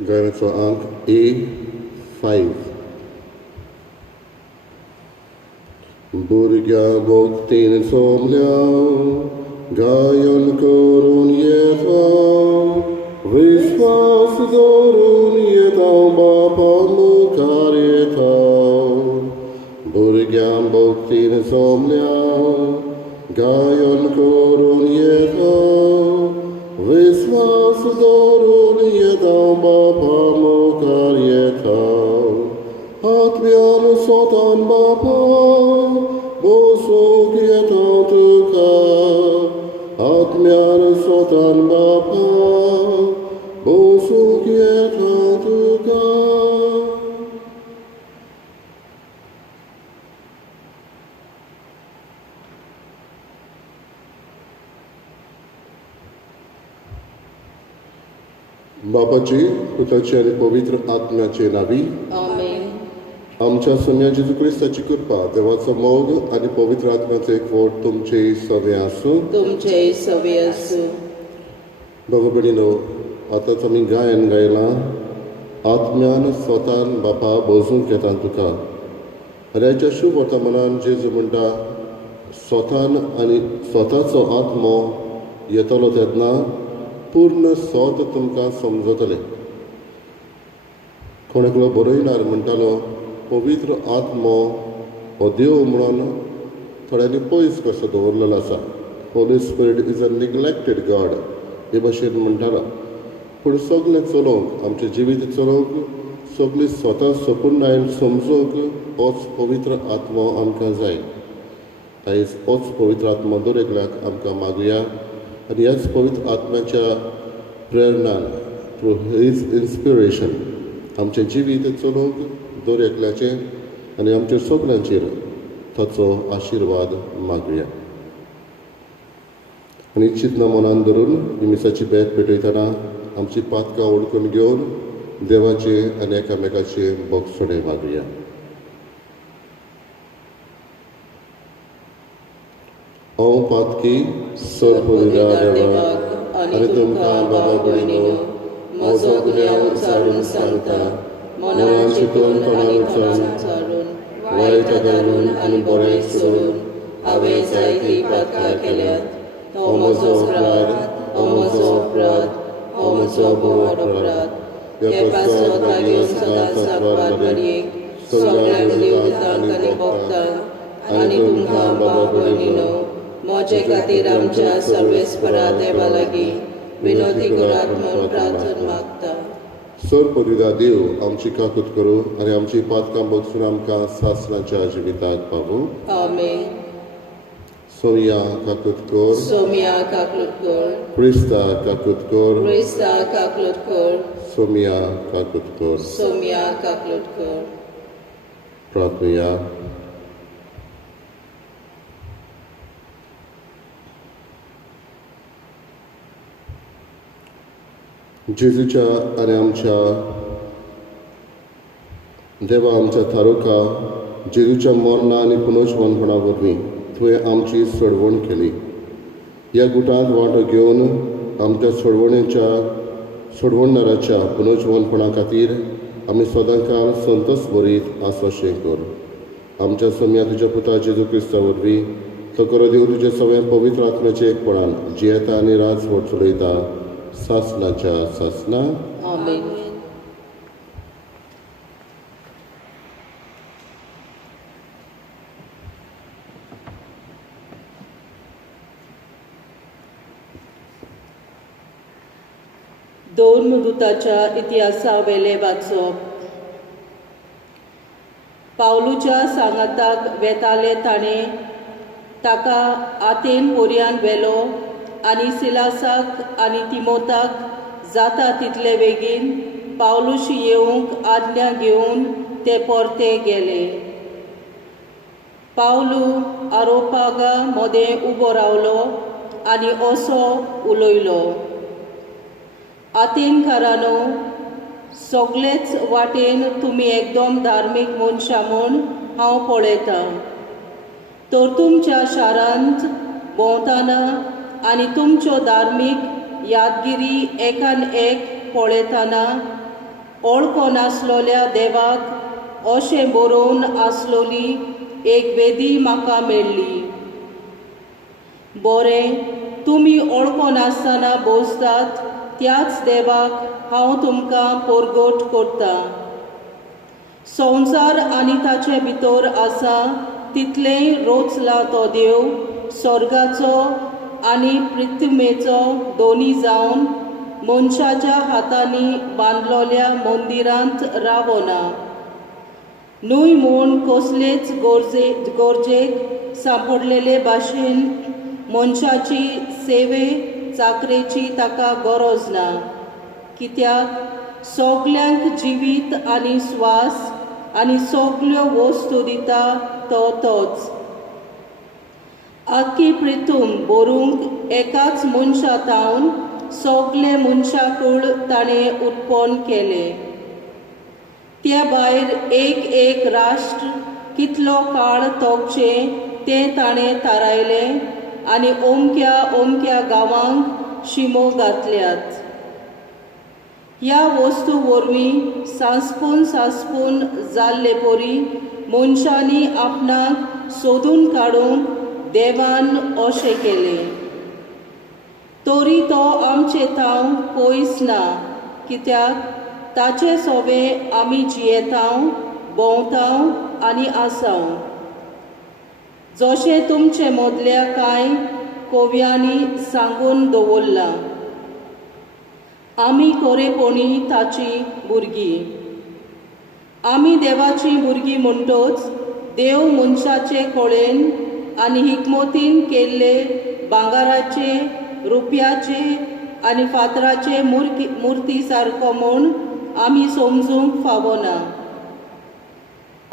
गाण्याचो अंक A5. भुरग्यां भोगतीन सोमल्या गायन करून येता, विश्वास दवरून येता बापा मुखार येता. भुरग्यां भोगतीन सोमल्या गायन करून येता, विश्वास दवरून येता बापा मुखार येता. आत्म्यान स्वतान बापा बसूंक येता तुका, आत्म्यान स्वतान बापा बसूंक येता तुका. बापाची, पुताची आणि पवित्र आत्म्याचे नावी आमेन. आमच्या सोम्या जेजू क्रिस्ताची कृपा, देवाचो मोग आणि पवित्र आत्म्याचो एकवट तुमचे सवे आसूं. तुमचे सवे असू. दोघो भयणीनो, आतांच आमी गायन गायलां, आत्म्यान स्वतान बापा बसूंक येता तुका. आनी आयच्या शुभ वर्तमानान जेजू म्हणटा, स्वतान आनी स्वताचो आत्मो येतलो तेन्ना पूर्ण स्वत तुमकां समजतलें. कोण एकलो बरयणार म्हणटालो, पवित्र आत्मो हो देव म्हणून थोड्यांनी पयस कसो दवरलेलो आसा. Holy spirit is a neglected God हे भाशेन म्हणटालो. पूण सगळें चलोवंक, आमचें जिवीत चलोवंक, सगळीं स्वता सोपून आयन समजूंक होच पवित्र आत्मो आमकां जाय. आयज होच पवित्र आत्मो दर एकल्याक आमकां मागुया आनी ह्याच पवित्र आत्म्याच्या प्रेरणान, थ्रू हीज इन्स्पिरेशन, आमचें जिवीत चलोवंक दर एकल्याचें आनी आमच्या सगळ्यांचेर ताचो आशिर्वाद मागुया. आनी चिंतना मनान धरून निमिसाची बेत पेटयतना आमची पातकां ओळखून घेवन देवाचे आनी एकामेकाचे बोगसोडे मागुया. हांव पातकी सर्पविदा देवाक आनी तुमकां बाबा भयणीनो, म्हजो गुन्यांव उचारून सांगता, मनान चिंतून आनी खणान उचारून, वायट घालून आनी बरें सोडून हांवें जायतीं पातकां केल्यात. हो म्हजो अपराध, हो म्हजो अपराध, हो म्हजो बोड अपराध. हे पासत लागीं सदांच सांगपाक बरयेक सगळ्यांक देवतांक आनी भक्तांक आनी तुमकां बाबा भयणीनो, म्हजे खातीर आमच्या सर्वेस्परा देवा लागीं विनोदी करात म्हूण प्रार्थना मागता. सर्पविदा देव आमची काकूत करूं आनी आमची पातकां बगसून आमकां सासणाच्या जिविताक पावूं. आमेन. सोमिया काकूत कर, सोमिया काकलूट कर, क्रिस्ता काकूत कर, क्रिस्ता काकलूट कर, सोमिया काकूत कर. सोमिया काकलूट कर. प्रार्थया. जेजूच्या आनी आमच्या देवा आमच्या थारोका जेजूच्या मरणा आनी पुनर्जीवनपणा वरवीं तुवें आमची सोडवण केली. ह्या गुटांत वांटो घेवन आमच्या सोडवणदाराच्या पुनर्जीवनपणा खातीर आमी सदांकाळ संतोश भरीत आसोशें कर. आमच्या सोम्या तुज्या पुता जेजू क्रिस्ता वरवीं तो करो देव तुजे सगळें पवित्र आत्म्याचे एकपणान जियेता आनी राजवट चलयता सासणाच्या सासणा. आमेन. दोन दूताच्या इतिहासा वेले वाचप. पावलूच्या सांगाताक वेताले ताणें ताका आतेन पोरयान व्हेलो आनी सिलासाक आनी तिमोथाक जाता तितले बेगीन पावलूशी येवंक आज्ञा घेवन ते परते गेले. पावलू आरोपागा मदें उबो रावलो आनी असो उलयलो, आतेनकारांनो, सगळेच वाटेन तुमी एकदम धार्मीक मनशां म्हूण हांव पळयतां. तर तुमच्या शारांत भोंवतना आनी तुमच्यो धार्मीक यादगिरी एकान एक पळयतना ओळखो नासलोल्या देवाक अशें बरोवन आसलोली एक वेदी म्हाका मेळ्ळी. बरें, तुमी ओळखो नासतना बोसतात त्याच देवाक हांव तुमकां पोरगोट करता. संवसार आनी ताचे भितर आसा तितलेंय रोचला तो देव स्वर्गाचो आनी पृथ्वीचो दोनी जावन मनशाच्या हातांनी बांदलोल्या मंदिरांत रावना. न्हय म्हूण कसलेच गरजेक सांपडलेले भाशेन मनशाची सेवे चाकरेची ताका गरज ना. कित्याक सगल्यांक जिवीत आनी स्वास आनी सगल्यो वस्तू दिता तो तोच. आख्खी पृथ्वी भरूंक एकाच मनशा तावन सगले मनशाकूळ ताणें उत्पन्न केलें. त्या भायर एक राष्ट्र कितलो काळ तोगचें तें ताणें थारायलें आनी ओमक्या गांवांक शिमो घातल्यात. ह्या वस्तू वरवीं सांसपून जाल्ले परी मनशांनी आपणाक सोदून काडूंक देवान अशें केलें. तरी तो आमचे ताव पयस ना, कित्याक ताचे सोबे आमी जियेतांव, भोंवतांव आनी आसांव. जशें तुमचे मदल्या कांय कव्यांनी सांगून दवरलां, आमी खरेपणी ताची भुरगीं. आमी देवाची भुरगीं म्हणटोच देव मनशाचे कळेन आनी हिकमतीन केल्ले भांगाराचे, रुपयाचे आनी फातराचे मुर्ती सारको म्हूण आमी समजूंक फावना.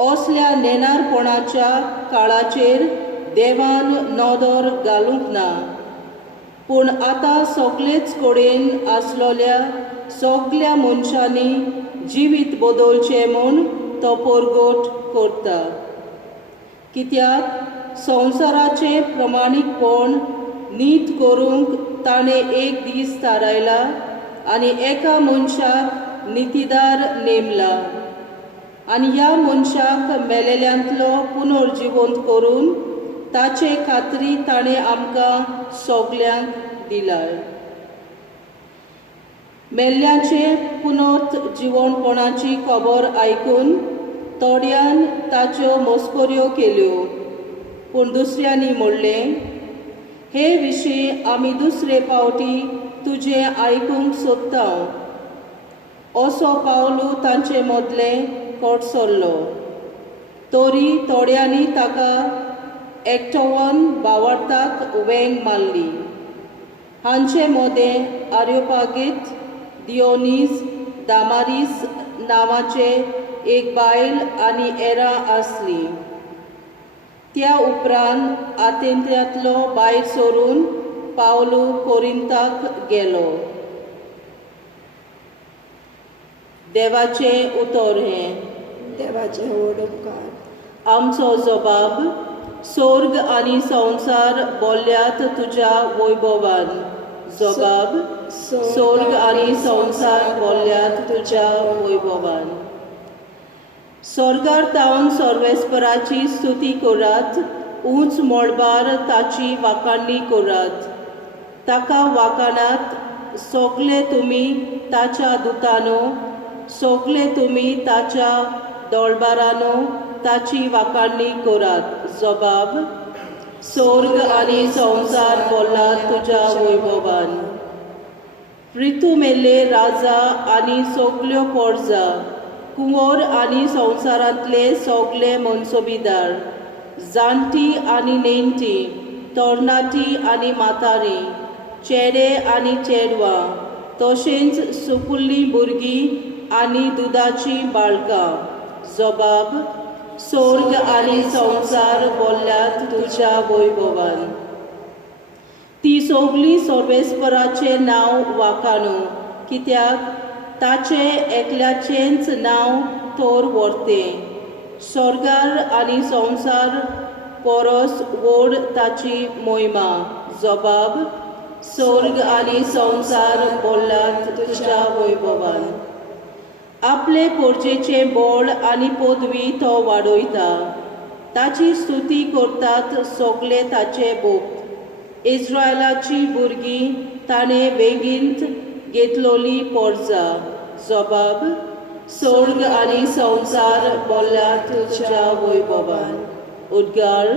असल्या नेनारपणाच्या काळाचेर देवान नदर घालूंक ना. पूण आतां सगलेच कडेन आसलोल्या सगल्या मनशांनी जिवीत बदलचें म्हूण तो परगोट करता. कित्याक संवसाराचें प्रमाणीकपण नीत करूंक ताणें एक दीस थारायला आनी एका मनशाक नितीदार नेमला. आनी ह्या मनशाक मेलेल्यांतलो पुनर्जिवंत करून ताचे खात्री ताणें आमकां सगल्यांक दिलाय. मेल्ल्यांचे पुनर्जिवणपणाची खबर आयकून थोड्यान ताच्यो मस्कऱ्यो केल्यो, पूण दुसऱ्यांनी म्हणलें, हे विशीं आमी दुसरे फावटी तुजें आयकूंक सोदतांव. असो पावलू तांचे मदलें कोडसरलो. तरी थोड्यांनी ताका एकठांवन भावार्थाक वेंग मारली. हांचे मदें आर्योपागीत, दियोनीस, दामारीस नांवाचे एक बायल आनी हेरां आसलीं. त्या उपरांत आतेंत्यांतलो भायर सरून पावलू कोरिंताक गेलो. देवाचें उतर हें. देवाचे ओडकार. आमचो जबाब. स्वर्ग आनी संवसार बोल्ल्यात तुज्या वैभवान. जबाब. स्वर्ग आनी संवसार बोल्ल्यात तुज्या वैभवान. स्वर्गार तावन सर्वेस्पराची स्तुती करात, उंच मोडबार ताची वाखाणणी करात. ताका वाखाणात सगले तुमी ताच्या दुतांनो, सगले तुमी ताच्या दोळबारांनो ताची वाखाणणी करात. जबाब. स्वर्ग आनी संवसार बोल्ल्यात तुज्या वैभवान. पृथ्वी मेल्ले राजा आनी सगल्यो परजा, कुंवर आनी संवसारांतले सगले मनसोबीदार, जाणटी आनी नेणटी, तरणाटी आनी म्हातारी, चेडे आनी चेडवां, तशेंच सुपुल्लीं भुरगीं आनी दुदाची बाळकां. जबाब. स्वर्ग आनी संवसार बोल्ल्यात तुज्या वैभवान. ती सगलीं सर्वेस्पराचें नांव वाखाणू, कित्याक ताचे एकल्याचेंच नांव तोर व्हरतें. स्वर्गार आनी संवसार परस व्हड ताची मोहिमा. जबाब. स्वर्ग आनी संवसार बोल्ल्यात तुज्या वैभवान. आपले पोरजेचे बोळ आनी पदवी तो वाडयता. ताची स्तुती करतात सगळे ताचे भक्त. इस्रायलाची भुरगीं ताणें बेगीन घेतलोली पोरजा. जबाब: स्वर्ग आनी संवसार बोल्ल्यात तुज्या वैभवान. उद्गार: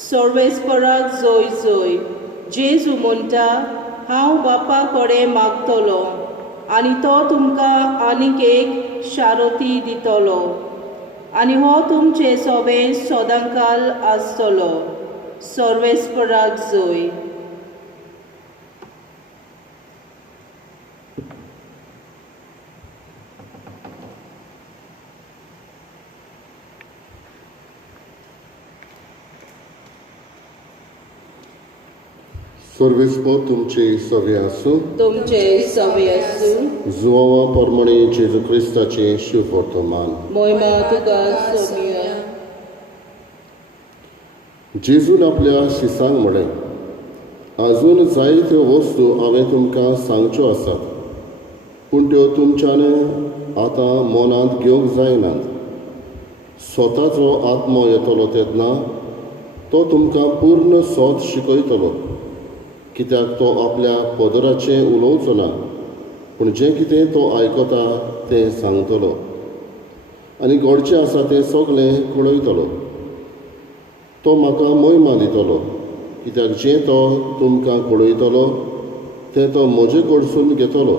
सर्वेस्पराक जय जय. जेजू म्हणटा, हांव बापा कडेन मागतलो आनी तो तुमकां आनीक एक शारोती दितलो आनी हो तुमचे सोबे सदांकाल आसतलो. सर्वेस्पराक जय. सर्वेस्पो तुमचे सवे आसूं. तुमचे सवे आसूं. जुवावा पोरमणे जेजू क्रिस्ताचें शुभ वर्तमान. मोहिमा तुका सोमिया. जेजून आपल्या शिसांक म्हळें, आजून जायत्यो वस्तू हांवें तुमकां सांगच्यो आसात, पूण त्यो तुमच्यान आतां मनांत घेवंक जायनात. स्वताचो आत्मो येतलो तेन्ना तो तुमकां पूर्ण सोत शिकयतलो, कित्याक तो आपल्या पदराचें उलोवचो ना, पूण जें कितें तो आयकता तें सांगतलो आनी घडचें आसा तें सगळें कळयतलो. तो म्हाका मोहिमा दितलो, कित्याक जें तो तुमकां कळयतलो तें तो म्हजे कडसून घेतलो.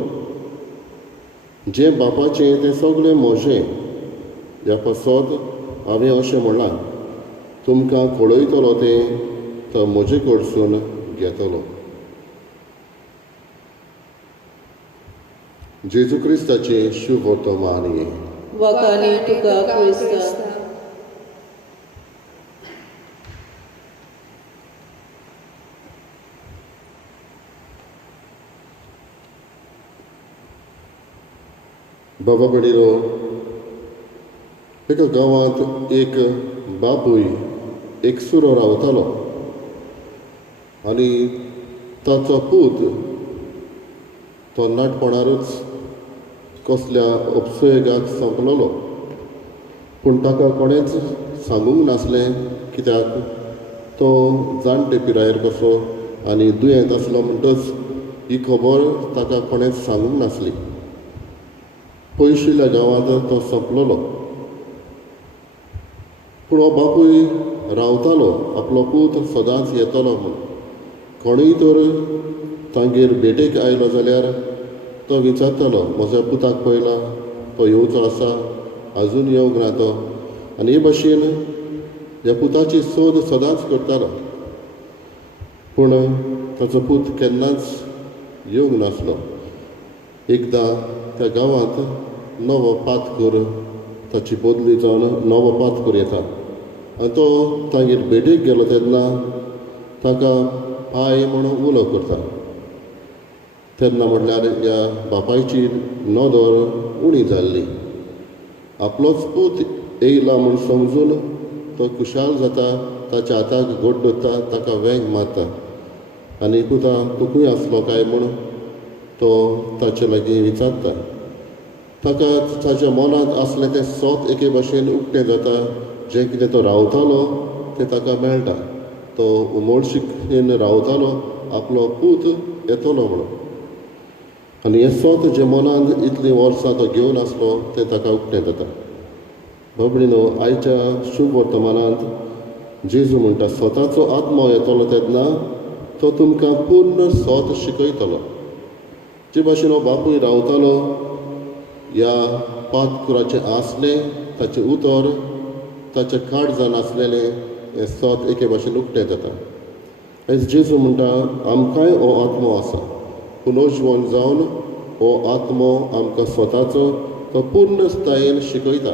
जें बापाचें तें सगळें म्हजें. ह्या पासत हांवें अशें म्हणलां, तुमकां कळयतलो तें तो म्हजे कडसून घेतलो. जेजू क्रिस्ताचें शुभ वर्तमान हे. वखाणी तुका क्रिस्ता. बाबा भणिरो, एका गांवांत एक बापूय एकसुरो रावतालो आनी ताचो पूत तरणाटपणारूच कसल्या अपसुयेगाक संपलोलो. पूण ताका कोणेंच सांगूंक नासलें, कित्याक तो जाणटे पिरायेर कसो आनी दुयेंत आसलो म्हणटच ही खबर ताका कोणेंच सांगूंक नासली. पयशिल्ल्या गांवांत तो संपलोलो. पूण हो बापूय रावतालो आपलो पूत सदांच येतलो म्हूण. कोणूय तर तांगेर भेटेक आयलो जाल्यार तो विचारतालो, म्हज्या पुताक पळयला, तो येवचो आसा, आजून येवंक ना तो. आनी हे भाशेन ह्या पुताची सोद सदांच करतालो. पूण ताचो पूत केन्नाच येवंक नासलो. एकदां त्या गांवांत नवो पातकूर ताची बदली जावन नवो पातकूर येता आनी तो तांगेर भेटेक गेलो तेन्ना ताका पाय म्हणून उलो करता. तेन्ना म्हणल्यार ह्या बापायची नदर उणी जाल्ली. आपलोच पूत येयला म्हूण समजून तो खुशाल जाता, ताच्या हाताक घोट धरता, ताका वेंग मारता आनी पुता तुकूय आसलो काय म्हूण तो ताचे लागीं विचारता. ताका ताच्या मनांत आसलें तें सोत एके भाशेन उक्तें जाता. जें कितें तो रावतालो तें ताका मेळटा. तो उमळशिकेन रावतालो आपलो पूत येतलो म्हणून. आनी हें सोत जें मनांत इतलीं वर्सां तो घेवन आसलो तें ताका उक्तें जाता. भयणीनो, आयच्या शुभ वर्तमानांत जेजू म्हणटा, स्वताचो आत्मो येतलो तेन्ना तो तुमकां पूर्ण सोत शिकयतलो. जे भाशेन हो बापूय रावतालो ह्या पातकुराचें आसलें, ताचें उतर ताच्या काळजान आसलेलें हें सोत एके भाशेन उक्तें जाता. आयज जेजू म्हणटा, आमकांय हो आत्मो आसा, पुनर्जीवन जावन हो आत्मो आमकां स्वताचो तो पूर्ण स्थायेन शिकयता.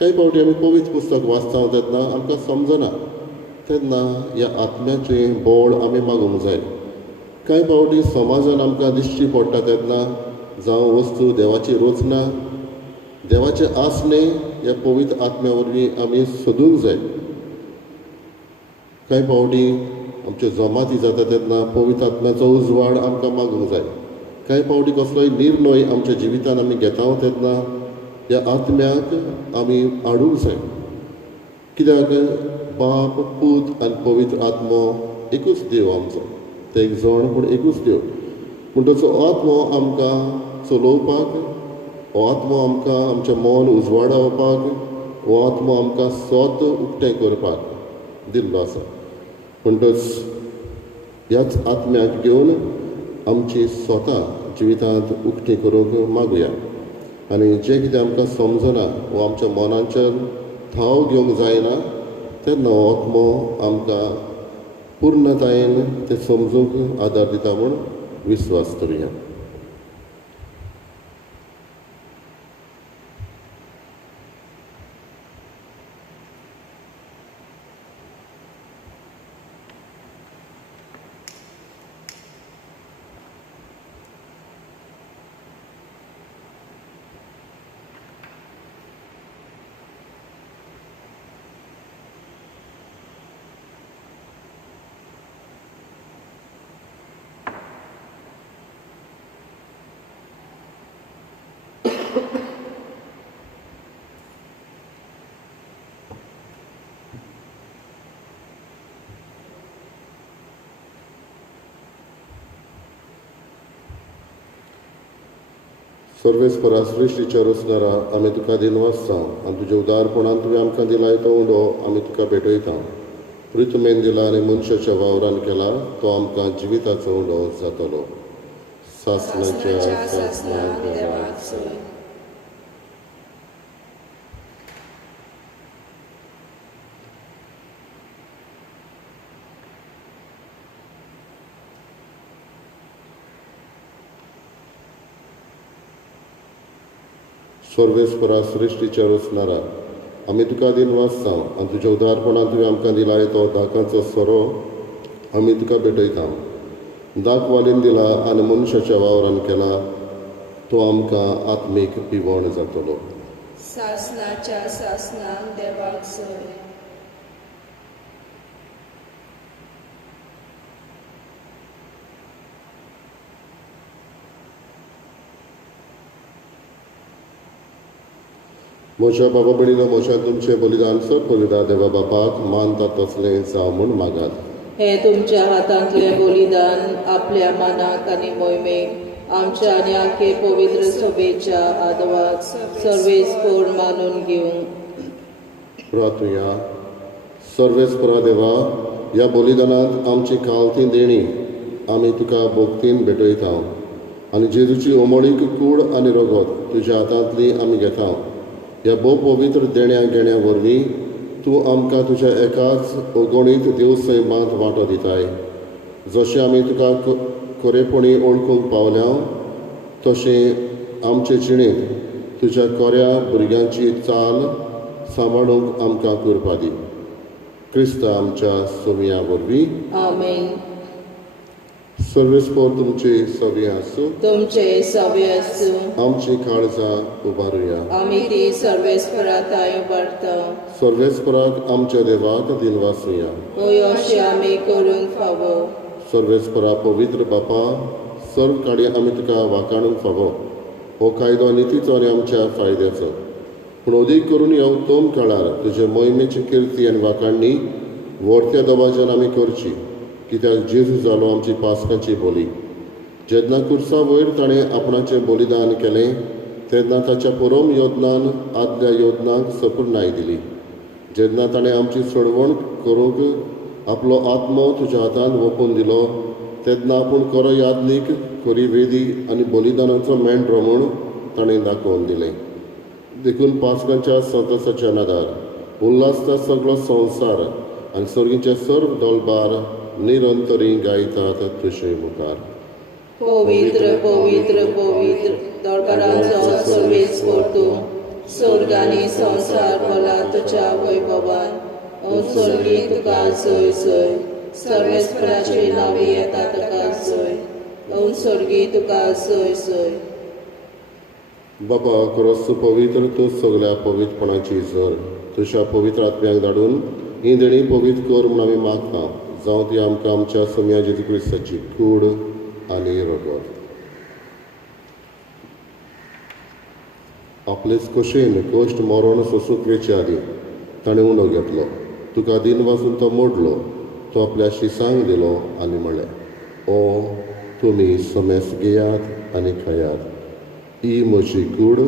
कांय फावटी आमी पवित्र पुस्तक वाचता तेन्ना आमकां समजना, तेन्ना ह्या आत्म्याचें बळ आमी मागूंक जाय. कांय फावटी समाजान आमकां दिश्टी पडटा तेन्ना जावं वस्तू देवाची रोचना, देवाचें आसलें ह्या पवित्र आत्म्या वरवीं आमी सोदूंक जाय. कांय फावटी आमच्यो जमाती जाता तेन्ना पवित्र आत्म्याचो उजवाड आमकां मागूंक जाय. कांय फावटी कसलोय निर्णय आमच्या जिवितान आमी घेता तेन्ना ह्या आत्म्याक आमी हाडूंक जाय, कित्याक बाप, पूत आनी पवित्र आत्मो एकूच देव आमचो. ते एक जण पूण एकूच देव. म्हणटच हो आत्मो आमकां चलोवपाक, हो आत्मो आमकां आमचें मन उजवाडावपाक, हो आत्मो आमकां स्वत उक्तें करपाक दिल्लो आसा. म्हणटच ह्याच आत्म्याक घेवन आमची स्वता जिवितांत उक्ती करूंक मागुया. आनी जें कितें आमकां समजना वो आमच्या मनाच्यान थाव घेवंक जायना तेन्ना हो आत्मो आमकां पूर्णतायेन तें समजूंक आदार दिता म्हूण विस्वास करुया. सर्वेस्परा सृश्टीच्या रचणारा आमी तुका दिनवासता आनी तुज्या उदारपणान तुवें आमकां दिलाय तो उंडो आमी तुका भेटयता. पृथ्वेन दिला आनी मनशाच्या वावरान केला तो आमकां जिविताचो उंडो जातलो. सासणाच्या सासणाक देवाक सोय. सर्वेस्परा सृश्टीच्या रचणारा आमी तुका दिनवासता आनी तुज्या उदारपणान तुवें आमकां दिलाय तो दाकाचो सोरो आमी तुका भेटयता. दाक वालीन दिला आनी मनशाच्या वावरान केला तो आमकां आत्मीक पिवण जातलो. सासणाच्या सासणाक देवाक सोय. म्हज्या बाबा भयणीनो, म्हज्या तुमचें बलिदान सर बलिदान देवा बापाक मानता तसलें जावं म्हूण मागात. हे तुमच्या हातांतले बलिदान आपल्या मनाक आनी मोहिमेक आमच्या आनी आख्खे पवित्र सभेच्या आदवाक सर्वेस्पर मानून घेवंक. प्रार्थुया. सर्वेस्परा देवा, ह्या बलिदानांत आमची कालती देणी आमी तुका भोक्तीन भेटयता आनी जेजूची ओमळीक कूड आनी रगत तुज्या हातांतली आमी घेता. ह्या भोव पवित्र देण्या घेण्या वरवीं तूं आमकां तुज्या एकाच अगणीत देवसैमांत वांटो दिताय. जशें आमी तुका खरेपणी ओळखूंक पावल्या तशें आमचे जिणेंत तुज्या कोऱ्या भुरग्यांची चाल सांबाळूंक आमकां करपा दी. क्रिस्ता आमच्या सोमिया वरवीं. आमेन. सर्वेस्पर तुमचे सवे आसूं. तुमचे सवे आसूं. आमची काळजां उबारुया. आमी ती सर्वेस्पराताय उबारता. सर्वेस्पराक आमच्या देवाक दिनवासुया. होय अशें आमी करूंक फावो. सर्वेस्परा पवित्र बापा, सर्व काडी आमी तुका वाखाणूंक फावो. हो कायदो नितीचो आनी आमच्या फायद्याचो. पूण अदीक करून ह्या उत्तम काळार तुजे मोहिमेची किर्ती आनी वाखाणणी व्हडत्या दबाज्यान आमी करची, कित्याक जेजू जालो आमची पासकांची बोली. जेन्ना कुर्सा वयर ताणें आपणाचें बलिदान केलें तेन्ना ताच्या परम योजनान आदल्या योजनाक सपूर्णाय दिली. जेन्ना ताणें आमची सोडवण करूंक आपलो आत्मो तुज्या हातांत ओपून दिलो तेन्ना आपूण खरो यादनीक, खरी वेदी आनी बलिदानाचो मेंढरो म्हूण ताणें दाखोवन दिलें. देखून पासकांच्या संतोशाच्या नदार उल्हासता सगळो संवसार आनी सर्गीचे सर्व दोलबार निरंतरी गायतात तुजे मुखार. पवित्र पवित्र पवित्र दरबारांचो सर्वेस्पर तूं. स्वर्ग आनी संवसार भला तुज्या वैभवान. सर्गी तुका सोय सोय. सर्वेस्पराची नांवी येता तुका सोय. सर्गी तुका सोय सोय. बाबा, खरोच पवित्र तूं सगळ्या पवित्रपणाची झर तुज्या पवित्र आत्म्याक धाडून ही देणी पवित्र कर म्हूण आमी मागता. जावं ती आमकां आमच्या सोम्या जेजू क्रिस्ताची कूड आनी रगत. आपलेच कुशीन गोश्ट मरण सोसूंक वेचे आदी ताणें उणो घेतलो. तुका दिन वाचून तो मोडलो. तो आपल्या शिसांक दिलो आनी म्हणलें, ओ तुमी समेस घेयात आनी खायात. ही म्हजी कूड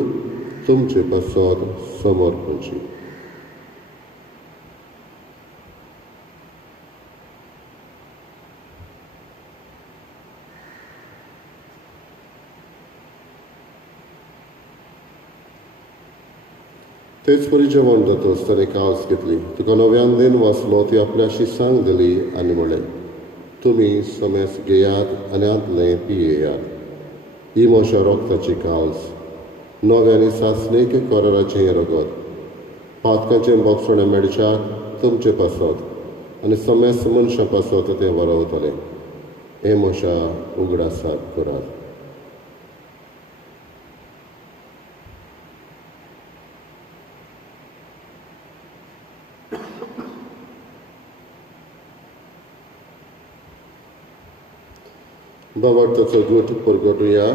तुमचे पासत समर्पणची. तेच परी जेवण जातच ताणें कास घेतली. तुका नव्यान दिन वाचलो ती आपल्या शिसांक दिली आनी म्हणलें, तुमी समेस घेयात आनी आदलें पियेयात. ही म्हज्या रोगताची काल्स, नव्यानी सासणीक कराराचें रगत. पातकाचें बोगसणें मेडच्याक तुमचे पासत आनी समेस मनशां पासत तें वरवतलें. हें म्हज्या उगडासाक करात. बाबार्थाचो गोठ परगटुया.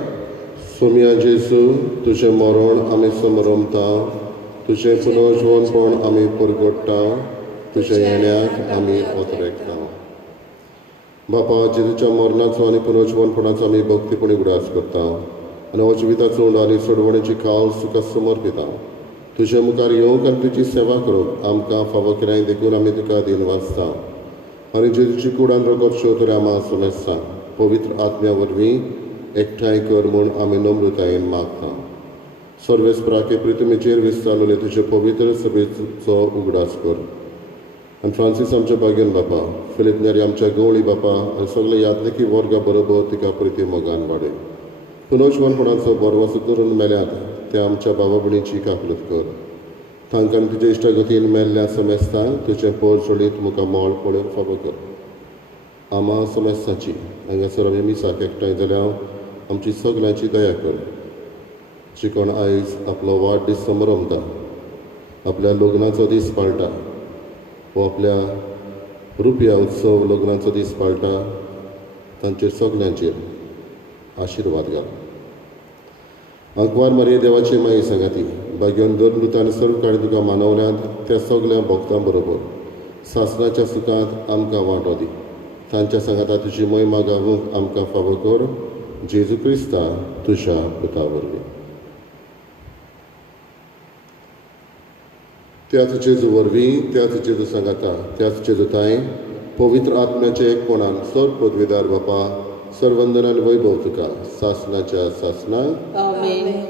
सोम्या जेजू, तुजें मरण आमी समरमता, तुजें पुनर्जीवनपण आमी परगटता, तुज्या येण्याक आमी ओतरेकता. बापा, जेजूच्या मरणाचो आनी पुनर्जीवनपणाचो आमी भक्तीपणी उगडास करता आनी हो जिविताचो उंडो आनी सोडवणेची काल्स तुका समर्पिता. तुजे मुखार येवंक आनी तुजी सेवा करूंक आमकां फावो केल्याय देखून आमी तुका दिन वाचता आनी जेजूची कूड आनी रगत शेवतरे आम्हा समेस्ता. पवित्र आत्म्या वरवीं एकठांय कर म्हूण आमी नम्रतायेन मागता. सर्वेस्पराके प्रितमेचेर विस्तारलेले तुजे पवित्र सभेचो उगडास कर. आनी फ्रांसीस आमच्या बागेन बापा, फिलीप नेरी आमच्या गवळी बापा आनी सगळे यात्रिकी वर्गा बरोबर तिका प्रिती मोगान वाडय. पुनर्जीवनपणाचो बरवसो करून मेल्यात त्या आमच्या भावा भयणीची काकलूत कर. तांकां आनी तुज्या इश्टागतीन मेल्ल्या समेस्तांक तुजें पोर चडीत मुखार मोळ पळोवंक फावो कर. आम्हा समेस्ताची हांगासर आमी मिसाक एकठांय जाल्यार आमची सगल्यांची दया कर. जी कोण आयज आपलो वाडदीस समरमता, आपल्या लग्नाचो दीस पाळटा वो आपल्या रुपया उत्सव लग्नाचो दीस पाळटा, तांचेर सगल्यांचेर आशिर्वाद घाल. अंकवार मारये देवाची माई सांगाती भाग्यान दर नृतान सर्व काळी तुका मानवल्यांत त्या सगळ्या भक्तां बरोबर सासणाच्या सुखांत आमकां वांटो दी. तांच्या सांगाता तुजी महिमा गावूंक आमकां फावो कर. जेजू क्रिस्ता तुज्या पुता वरवीं. त्याच जेजू वरवीं, त्याच जेजू सांगाता, त्याच जेजूताय पवित्र आत्म्याचे एकपणान सर्व पदवीदार बापा, सर्वंदन आनी वैभव तुका सासणाच्या सासणाक आमेन.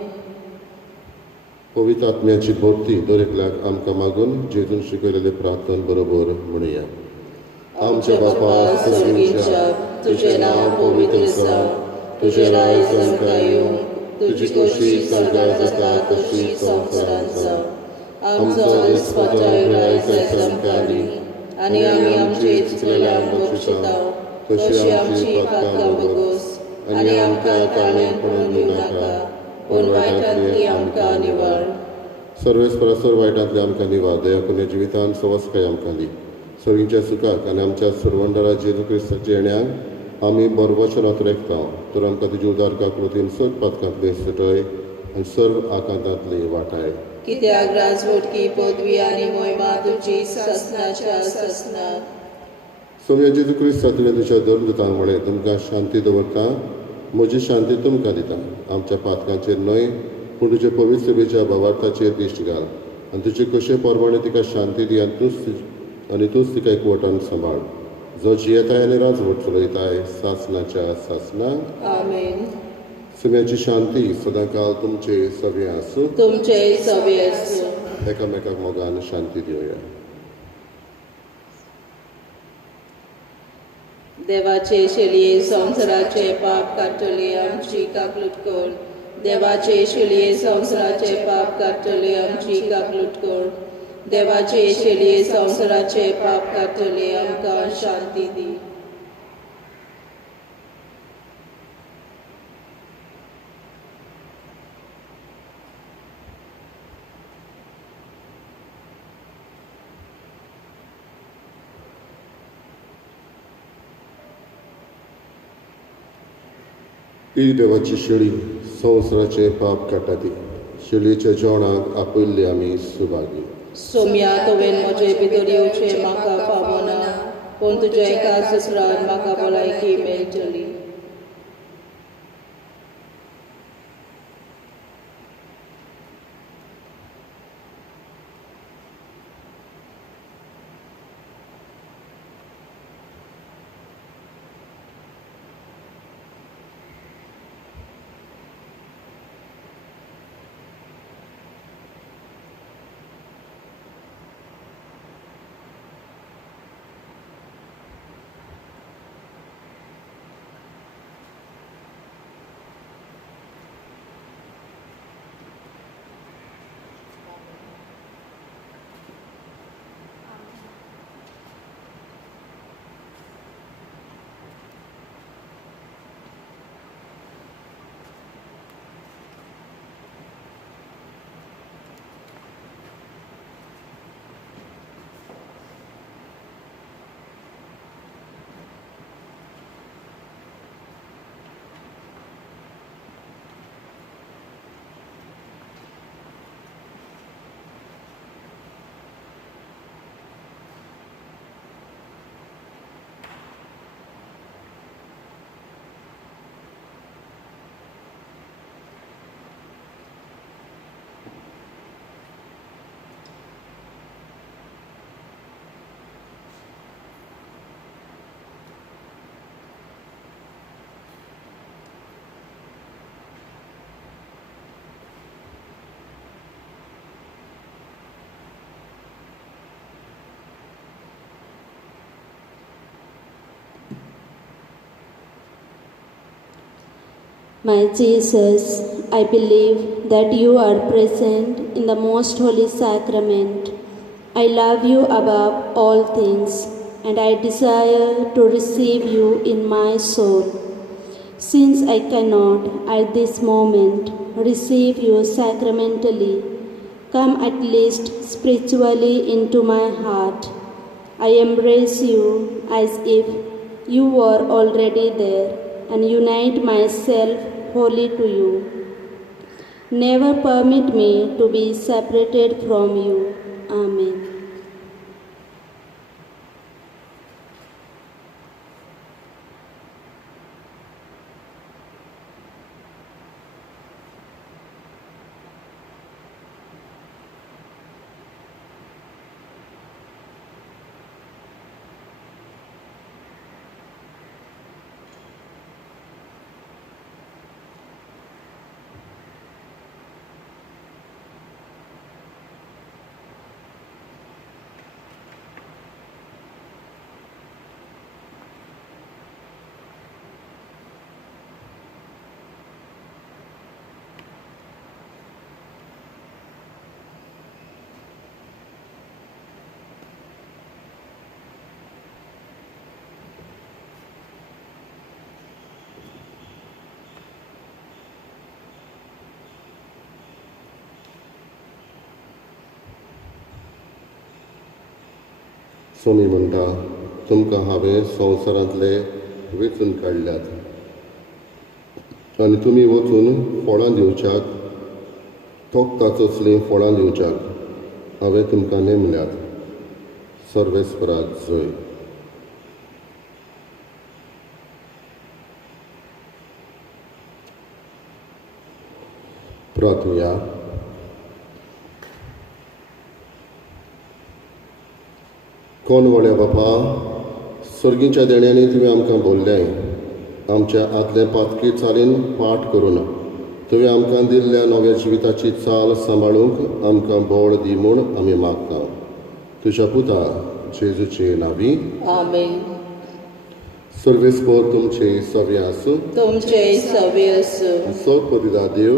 पवित्र आत्म्याची भक्ती दर एकल्याक आमकां मागून जेजून शिकयलेले प्रार्थन बरोबर म्हणुया. आमच्या बापा सर्गीच्या, तुझें नांव पवित्र जावं, तुजें राज आमकां येवं, तुजी कशी स्वर्गांत जाता तशी संवसारांत जावं. आमचो दिसपट्टो रायज आमकां दी आनी आमी आमचे चुकलेल्यांक बक्षिता तशी आमची पातकां बगोस आनी आमकां काळें पडून दिवं नाका, पूण वायटांतली आमकां निवार. सर्वेस्परा सर्व वायटांतली आमकां निवार. दया करून जिवितान सवस्काय आमकां दी. सर्वींच्या सुखाक आनी आमच्या सर्वंडरा जेजू क्रिस्ताच्या येण्याक आमी बरवचन ओतरेकता. तर आमकां तुजी उदार काकूतीन सग पातकांतली सुटय आनी सर्व आकांतांतली वाटाय. कित्याक राजवटकी पदवी आनी मोहिमा तुजी सासणाच्या सासणाक. सोम्या जेजू क्रिस्ता तुवें तुज्या दरदुतांक म्हळें, तुमकां शांती दवरता, म्हजी शांती तुमकां दिता. आमच्या पातकांचेर न्हय पूण तुजे पवित्र सभेच्या भावार्थाचेर दिश्ट घाल आनी तुजे कशे परमाणे तिका शांती दी आनी तूंच तिका एकवटान सांबाळ. जो जियेताय आनी राजवट चलयताय सासणाच्या सासणाक आमेन. सोम्याची शांती सदांकाळ तुमचे सवे आसूं. तुमचे सवे आसूं. एकामेकाक मोगान शांती दिवया. देवाचे शेळये संवसाराचे पाप काडटले आमची काकलूट कर. देवाचे शेळये संवसाराचे पाप काडटले आमची काकलूट कर. देवाचे शेळये संवसाराचे पाप काडटले आमकां शांती दी. ही देवाची शेळी संवसाराचे पाप काडटा ती. चिलीच्या जेवणाक आपयल्ली आमी सुभागी. सोम्या तुवें म्हजे भितर येवचें म्हाका फावना, पूण तुज्या एका सुत्रान म्हाका भलायकी मेळटली. My Jesus, I believe that you are present in the most holy sacrament. I love you above all things, and I desire to receive you in my soul. Since I cannot at this moment receive you sacramentally, come at least spiritually into my heart. I embrace you as if you were already there and unite myself wholly to you. Never permit me to be separated from you. Amen. Somi म्हणटा, तुमकां हांवें संवसारांतले वेंचून काडल्यात आनी तुमी वचून फळां दिवच्याक, तोखताचो असलीं फळां दिवच्याक हांवें तुमकां नेमल्यात. सर्वेस्पराक जय. प्रार्थया. कोण वडे बापा, सर्गीच्या देण्यांनी तुवें आमकां बोल्लें, आमच्या आदले पातकी चालीन पाठ करून तुवें आमकां दिल्ल्या नव्या जिविताची चाल सांबाळूंक आमकां बळ दी म्हूण आमी मागता. तुज्या पुता जेजूचे नांवी. आमेन. सर्वेस्पर तुमचे सवे आसूं. तुमचे सवे आसूं. सौपदिदा देव,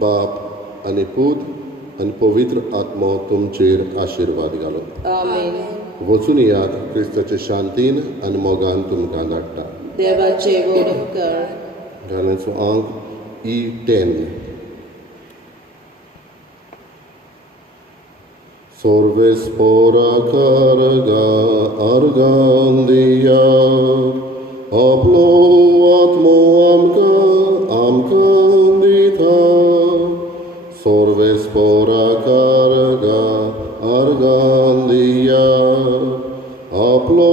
बाप आनी पूत आनी पवित्र आत्मो तुमचेर आशिर्वाद घालो. आमेन. वचून यात क्रिस्ताचे शांतीन आनी मोगान तुमकां धाडटा. देवाचे वडो कर. घालण्याचो अंक E10. Sorvespora carga argandia, aplo atmo amca dita, Sorvespora carga argandia aplo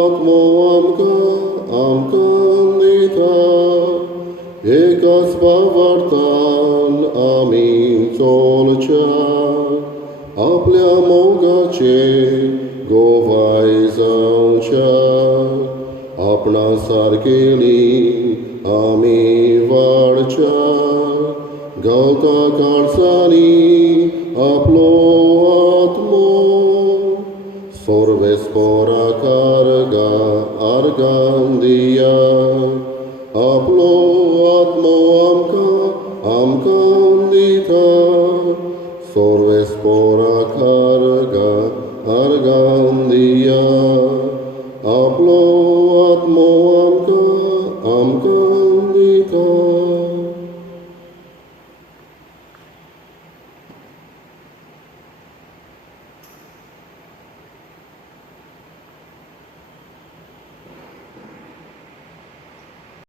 atmo amcandita ekas pavartan amin solcha aplia mogache govai zauncha apna sarkeni ami varcha Gauta Karsani